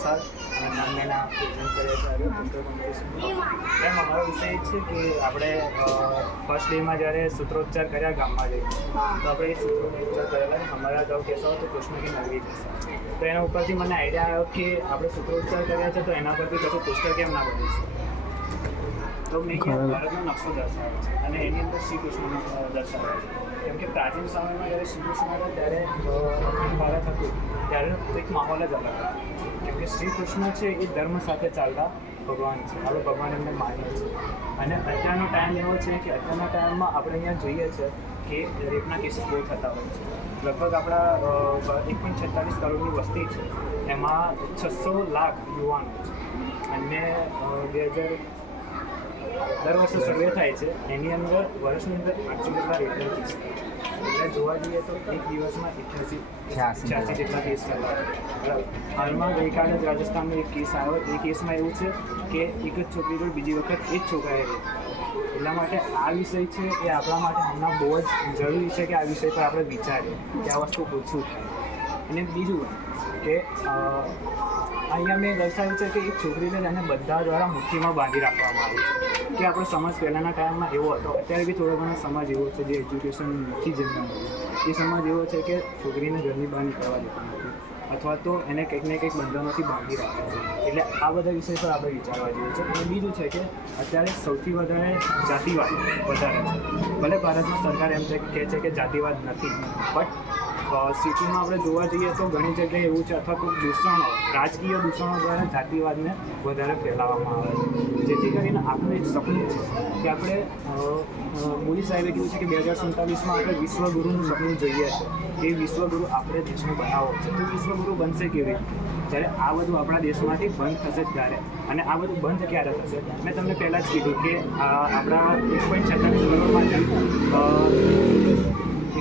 વલસાડ અને મેં પ્રેઝન્ટ કર્યા છે પુસ્તક કોમ્પિટિશનમાં. એમ અમારો વિષય છે કે આપણે ફર્સ્ટ ડેમાં જ્યારે સૂત્રોચ્ચાર કર્યા ગામમાં જઈને, તો આપણે એ સૂત્રોચ્ચાર કરેલા અમારા ગામ કેશવ તો કૃષ્ણ કે નરવી જશે. તો એના ઉપરથી મને આઈડિયા આવ્યો કે આપણે સૂત્રોચ્ચાર કર્યા છે તો એના પરથી કશું પુસ્તક કેમ ના બનીશું. તો મેં ભારતનો નકશો દર્શાવ્યો છે અને એની અંદર શ્રી કૃષ્ણનો દર્શાવ્યો છે. કેમ કે પ્રાચીન સમયમાં જ્યારે શ્રી કૃષ્ણ હતા ત્યારે અખંડ ભારત હતું ત્યારે એક માહોલ જ અલગ હતો. કેમ કે શ્રી કૃષ્ણ છે એ ધર્મ સાથે ચાલતા ભગવાન છે, આપણે ભગવાન એમને માનીએ છીએ. અને અત્યારનો ટાઈમ એવો છે કે અત્યારના ટાઈમમાં આપણે અહીંયા જોઈએ છે કે રેપના કેસીસ બહુ થતા હોય છે. લગભગ આપણા 1.46 કરોડની વસ્તી છે, એમાં 600 લાખ યુવાનો છે. અને દર વર્ષે સર્વે થાય છે, એની અંદર વર્ષની અંદર 800 જેટલા રેપના કેસ થાય છે. એટલે જોવા જઈએ તો એક દિવસમાં 88 જેટલા કેસ થતા બરાબર. હાલમાં ગઈકાલે જ રાજસ્થાનનો એક કેસ આવ્યો. એ કેસમાં એવું છે કે એક જ છોકરી જોડે બીજી વખત એ જ છોકરાએ રેપ. એટલા માટે આ વિષય છે એ આપણા માટે હમણાં બહુ જ જરૂરી છે કે આ વિષય પર આપણે વિચારીએ કે આ વસ્તુ ઓછું થાય. અને બીજું કે અહીંયા મેં દર્શાવ્યું છે કે એક છોકરીને એને બધા દ્વારા મુઠ્ઠીમાં બાંધી રાખવામાં આવી છે. કે આપણો સમાજ પહેલાંના ટાઈમમાં એવો હતો, અત્યારે બી થોડો ઘણો સમાજ એવો છે જે એજ્યુકેશન નથી જન્મ એ સમાજ એવો છે કે છોકરીને ઘરની બહાર નીકળવા દેતો નથી, અથવા તો એને કંઈક ને કંઈક બંધનોથી બાંધી રાખે છે. એટલે આ બધા વિષય પર આપણે વિચારવા જેવું છે. અને બીજું છે કે અત્યારે સૌથી વધારે જાતિવાદ વધારે છે. ભલે ભારતમાં સરકાર એમ કહે છે કે જાતિવાદ નથી, બટ સિટીમાં આપણે જોવા જઈએ તો ઘણી જગ્યાએ એવું છે, અથવા તો દૂષણો, રાજકીય દૂષણો દ્વારા જાતિવાદને વધારે ફેલાવવામાં આવે છે. જેથી કરીને આપણું એક સપનું છે કે આપણે મોદી સાહેબે કીધું છે કે 2047માં આપણે વિશ્વગુરુનું સપનું જોઈએ છે. એ વિશ્વગુરુ આપણે દેશને બનાવવો છે. તો વિશ્વગુરુ બનશે કેવી રીતે? જ્યારે આ બધું આપણા દેશમાંથી બંધ થશે ત્યારે. અને આ બધું બંધ ક્યારે થશે? મેં તમને પહેલાં જ કીધું કે આપણા 1.46 કરોડમાંથી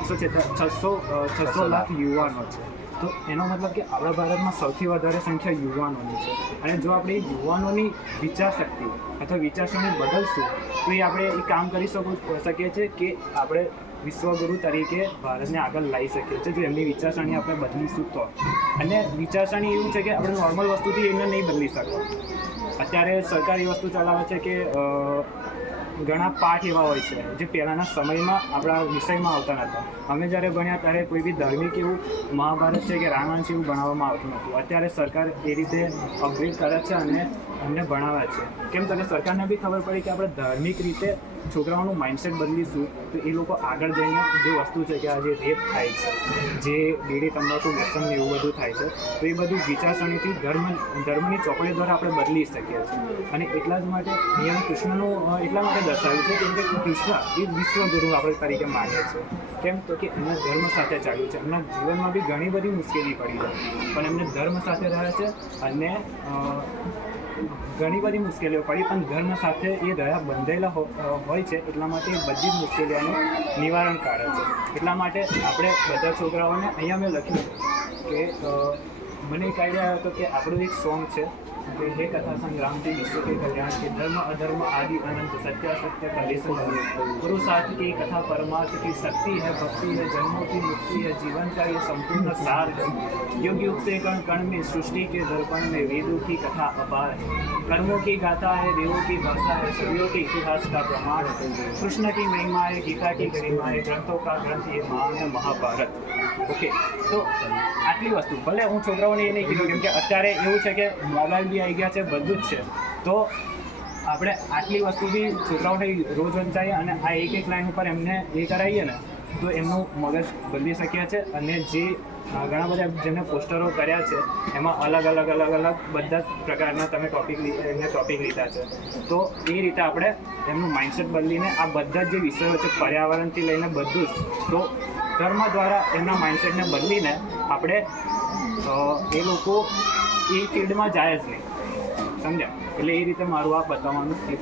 600 લાખ યુવાનો છે. તો એનો મતલબ કે આપણા ભારતમાં સૌથી વધારે સંખ્યા યુવાનોની છે. અને જો આપણે યુવાનોની વિચારશક્તિ અથવા વિચારસરણી બદલશું તો એ આપણે એ કામ કરી શકીએ છીએ કે આપણે વિશ્વગુરુ તરીકે ભારતને આગળ લાવી શકીએ છીએ જો એમની વિચારસરણી આપણે બદલીશું તો. અને વિચારસરણી એવું છે કે આપણે નોર્મલ વસ્તુથી એમને નહીં બદલી શકતા. અત્યારે સરકાર એ વસ્તુ ચલાવે છે કે ઘણા પાઠ એવા હોય છે જે પહેલાંના સમયમાં આપણા વિષયમાં આવતા નહોતા. અમે જ્યારે ભણ્યા ત્યારે કોઈ બી ધાર્મિક એવું મહાભારત છે કે રામાયણ છે એવું ભણાવવામાં આવતું નહોતું. અત્યારે સરકાર એ રીતે અપગ્રેડ કરે છે અને અમને ભણાવે છે. કેમ તો સરકારને બી ખબર પડી કે આપણે ધાર્મિક રીતે છોકરાઓનું માઇન્ડસેટ બદલીશું તો એ લોકો આગળ જઈને જે વસ્તુ છે કે આ જે રેપ થાય છે, જે બીડી તંબાકુ વ્યસન એવું બધું થાય છે, તો એ બધું વિચારસરણીથી ધર્મની ચોપડી દ્વારા આપણે બદલી શકીએ છીએ. અને એટલા જ માટે અહીંયા કૃષ્ણનું એટલા માટે દર્શાવ્યું છે કેમ કે કૃષ્ણ એ વિશ્વગુરુ આપણે તરીકે માનીએ છીએ. કેમ તો કે એમના ધર્મ સાથે ચાલ્યું છે. એમના જીવનમાં બી ઘણી બધી મુશ્કેલી પડી છે, પણ એમને ધર્મ સાથે રહે છે. અને ઘણી બધી મુશ્કેલીઓ પડી પણ ધર્મ સાથે એ રહ્યા બંધાયેલા હોય છે. એટલા માટે એ બધી જ મુશ્કેલીઓનું નિવારણ કાઢે છે. એટલા માટે આપણે બધા છોકરાઓને અહીંયા મેં લખ્યું છે કે મને એક આઈડિયા આવ્યો હતો કે આપણું એક સોંગ છે કે હે કથા સંग्रामથી विश्व के कल्याण के धर्म अधर्म आदि अनंत सत्य सत्य कलेश पुरुषार्थ की कथा परमार्थ की शक्ति है भक्ति है जन्मों की मुक्ति है जीवन का ये संपूर्ण सार है युग युग से कण कण में सृष्टि के दर्पण में वेदों की कथा अपार है कर्मों की गाथा है देवों की भाषा है सदियों के इतिहास का प्रमाण है कृष्ण की महिमा है गीता की गरिमा है ग्रंथों का ग्रंथ ये महान है महाभारत. ઓકે, તો આટલી વસ્તુ ભલે હું છોકરાઓને એ નહીં કીધું કેમ કે અત્યારે એવું છે કે મોબાઈલ બી આવી ગયા છે, બધું જ છે. તો આપણે આટલી વસ્તુ બી છોકરાઓને રોજ વંચાઈએ અને આ એક લાઈન ઉપર એમને એ કરાવીએ ને તો એમનું મગજ બદલી શકીએ છીએ. અને જે ઘણા બધા જેમને પોસ્ટરો કર્યા છે એમાં અલગ અલગ બધા જ પ્રકારના તમે ટોપિક લીધા છે. તો એ રીતે આપણે એમનું માઇન્ડસેટ બદલીને આ બધા જ જે વિષયો છે પર્યાવરણથી લઈને બધું જ, તો ધર્મ દ્વારા એમના માઇન્ડસેટને બદલીને આપણે એ લોકો એ ફિલ્ડમાં જાય જ નહીં. સમજ્યા? એટલે એ રીતે મારું આ બતાવવાનું એક